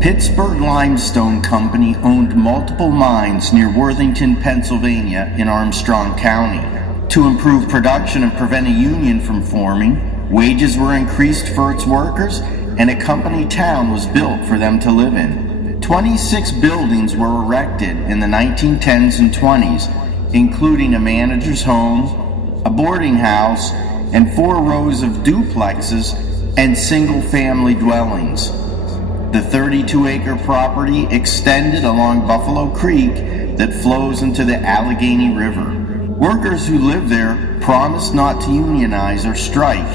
Pittsburgh Limestone Company owned multiple mines near Worthington, Pennsylvania in Armstrong County. To improve production and prevent a union from forming, wages were increased for its workers, and a company town was built for them to live in. 26 buildings were erected in the 1910s and 20s, including a manager's home, a boarding house, and 4 rows of duplexes and single-family dwellings. The 32-acre property extended along Buffalo Creek that flows into the Allegheny River. Workers who lived there promised not to unionize or strike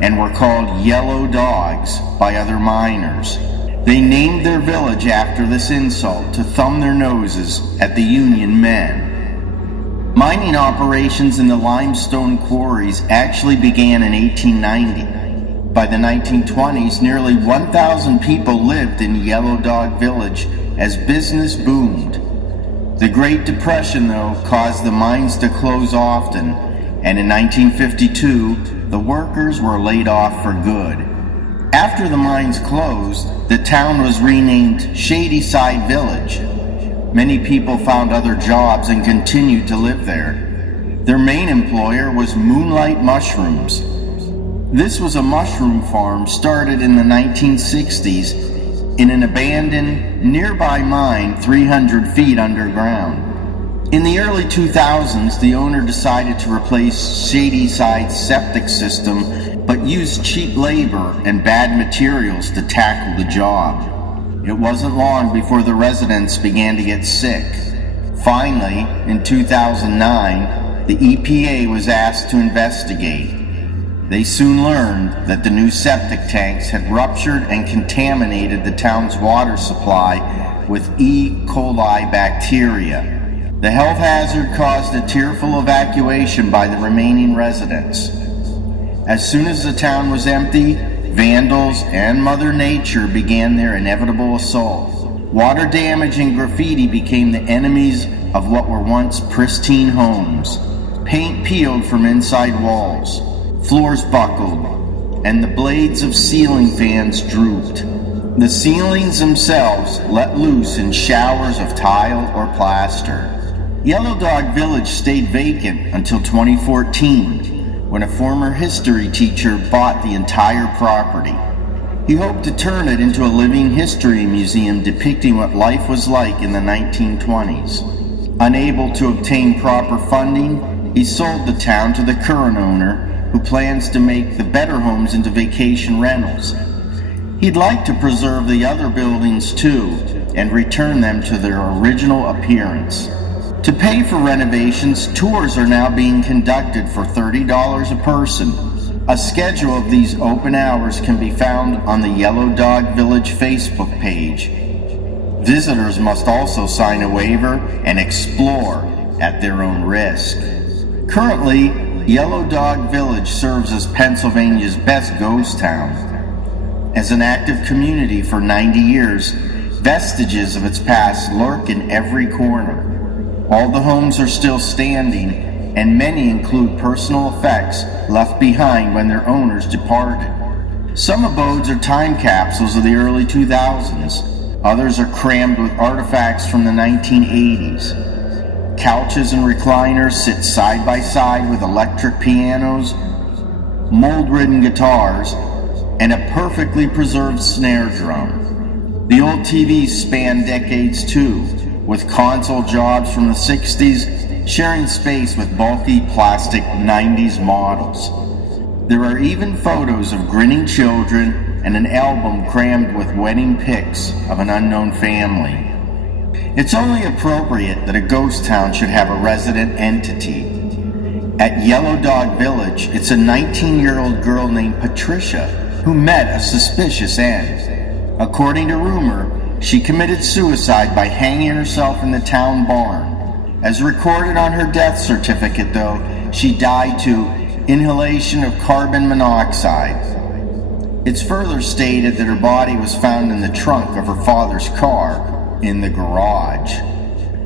and were called yellow dogs by other miners. They named their village after this insult to thumb their noses at the Union men. Mining operations in the limestone quarries actually began in 1890. By the 1920s, nearly 1,000 people lived in Yellow Dog Village as business boomed. The Great Depression, though, caused the mines to close often, and in 1952, the workers were laid off for good. After the mines closed, the town was renamed Shadyside Village. Many people found other jobs and continued to live there. Their main employer was Moonlight Mushrooms. This was a mushroom farm started in the 1960s in an abandoned, nearby mine 300 feet underground. In the early 2000s, the owner decided to replace Shadyside's septic system, but used cheap labor and bad materials to tackle the job. It wasn't long before the residents began to get sick. Finally, in 2009, the EPA was asked to investigate. They soon learned that the new septic tanks had ruptured and contaminated the town's water supply with E. coli bacteria. The health hazard caused a tearful evacuation by the remaining residents. As soon as the town was empty, vandals and Mother Nature began their inevitable assault. Water damage and graffiti became the enemies of what were once pristine homes. Paint peeled from inside walls. Floors buckled, and the blades of ceiling fans drooped. The ceilings themselves let loose in showers of tile or plaster. Yellow Dog Village stayed vacant until 2014, when a former history teacher bought the entire property. He hoped to turn it into a living history museum depicting what life was like in the 1920s. Unable to obtain proper funding, he sold the town to the current owner, who plans to make the better homes into vacation rentals. He'd like to preserve the other buildings too, and return them to their original appearance. To pay for renovations, tours are now being conducted for $30 a person. A schedule of these open hours can be found on the Yellow Dog Village Facebook page. Visitors must also sign a waiver and explore at their own risk. Currently, Yellow Dog Village serves as Pennsylvania's best ghost town. As an active community for 90 years, vestiges of its past lurk in every corner. All the homes are still standing, and many include personal effects left behind when their owners departed. Some abodes are time capsules of the early 2000s. Others are crammed with artifacts from the 1980s. Couches and recliners sit side by side with electric pianos, mold-ridden guitars, and a perfectly preserved snare drum. The old TVs span decades too, with console jobs from the 60s sharing space with bulky plastic 90s models. There are even photos of grinning children and an album crammed with wedding pics of an unknown family. It's only appropriate that a ghost town should have a resident entity. At Yellow Dog Village, it's a 19-year-old girl named Patricia who met a suspicious end. According to rumor, she committed suicide by hanging herself in the town barn. As recorded on her death certificate, though, she died to inhalation of carbon monoxide. It's further stated that her body was found in the trunk of her father's car in the garage.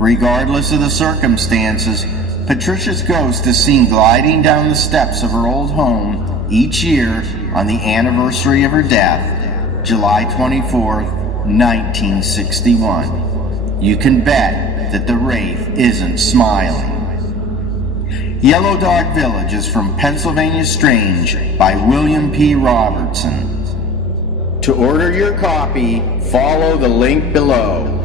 Regardless of the circumstances, Patricia's ghost is seen gliding down the steps of her old home each year on the anniversary of her death, July 24th, 1961. You can bet that the Wraith isn't smiling. Yellow Dog Village is from Pennsylvania Strange by William P. Robertson. To order your copy, follow the link below.